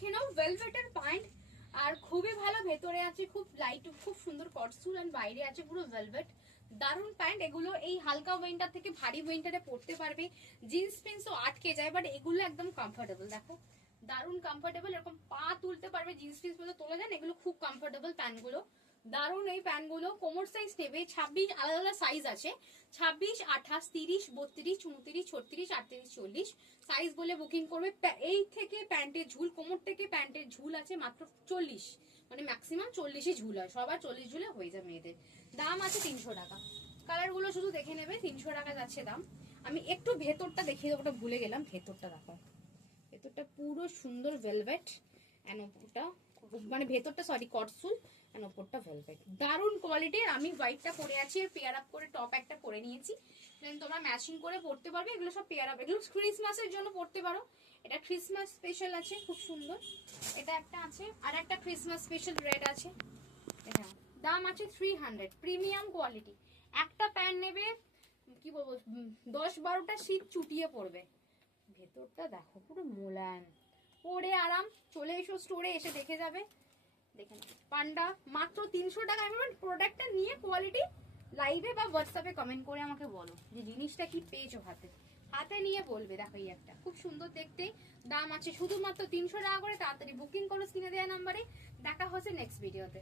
দেখে নাও ভেলভেটের প্যান্ট, আর খুবই ভালো, ভেতরে আছে খুব লাইট, খুব সুন্দর কটসুল, আর বাইরে আছে পুরো ভেলভেট। দারুন প্যান্ট এগুলো। এই হালকা উইন্টার থেকে ভারী উইন্টারে পরতে পারবে। জিন্স প্যান্টও আটকে যায়, বাট এগুলো একদম কমফোর্টেবল। দেখো দারুন কমফোর্টেবল, এরকম পা তুলতে পারবে, জিন্স প্যান্ট গুলো তোলা যায় না, এগুলো খুব কমফোর্টেবল প্যান্ট গুলো। দারুন এই প্যান্ট গুলো। কোমর সাইজ নেবে 26, আলাদা আলাদা সাইজ আছে, 26, 28, 30, 32, 34, 36, 38, 40 সাইজ বলে বুকিং করবে। এই থেকে প্যান্টের ঝুল, কোমর থেকে প্যান্টের ঝুল আছে মাত্র 40, মানে ম্যাক্সিমাম 40ই ঝুল হয়, সবার 40 ঝুলে হয়ে যায় মেয়েদের। দাম আছে 300 টাকা। কালার গুলো শুধু দেখে নেবে, 300 টাকা যাচ্ছে দাম। আমি একটু ভেতরটা দেখিয়ে দেবো, ওটা ভুলে গেলাম। ভেতরটা দেখো, ভেতরটা পুরো সুন্দর ভেলভেট, এন্ড ওপরটা মানে ভেতরটা সরি কটসুল, এন্ড ওপরটা ভেলভেট। দারুন কোয়ালিটির। আমি হোয়াইটটা পরে আছি, পেয়ার আপ করে টপ একটা পরে নিয়েছি, দেন তোমরা ম্যাচিং করে পরতে পারবে। এগুলো সব পেয়ার আপ, এগুলো ক্রিসমাসের জন্য পরতে পারো। এটা ক্রিসমাস স্পেশাল আছে, খুব সুন্দর। এটা একটা আছে, আর একটা ক্রিসমাস স্পেশাল রেড আছে। হ্যাঁ, দাম আছে 300, প্রিমিয়াম কোয়ালিটি। একটা প্যান্ট নেবে কি বলবো, 10-12টা শীত চুটিয়ে পড়বে। ভেতরটা দেখো পুরো মোলায়েম, পরে আরাম। চলে এসো স্টোরে, এসে দেখে যাবে। দেখে পান্ডা মাত্র 300 টাকা। আমি প্রোডাক্টটা নিয়ে কোয়ালিটি লাইভে বা হোয়াটসঅ্যাপে কমেন্ট করে আমাকে বলো যে জিনিসটা কি পেয়েছো হাতে। হাতে নিয়ে বলবে। দেখো এই একটা খুব সুন্দর দেখতে, দাম আছে শুধুমাত্র 300 টাকা করে। তাড়াতাড়ি বুকিং করো স্ক্রিনে দেওয়া নাম্বারে। দেখা হচ্ছে নেক্সট ভিডিওতে।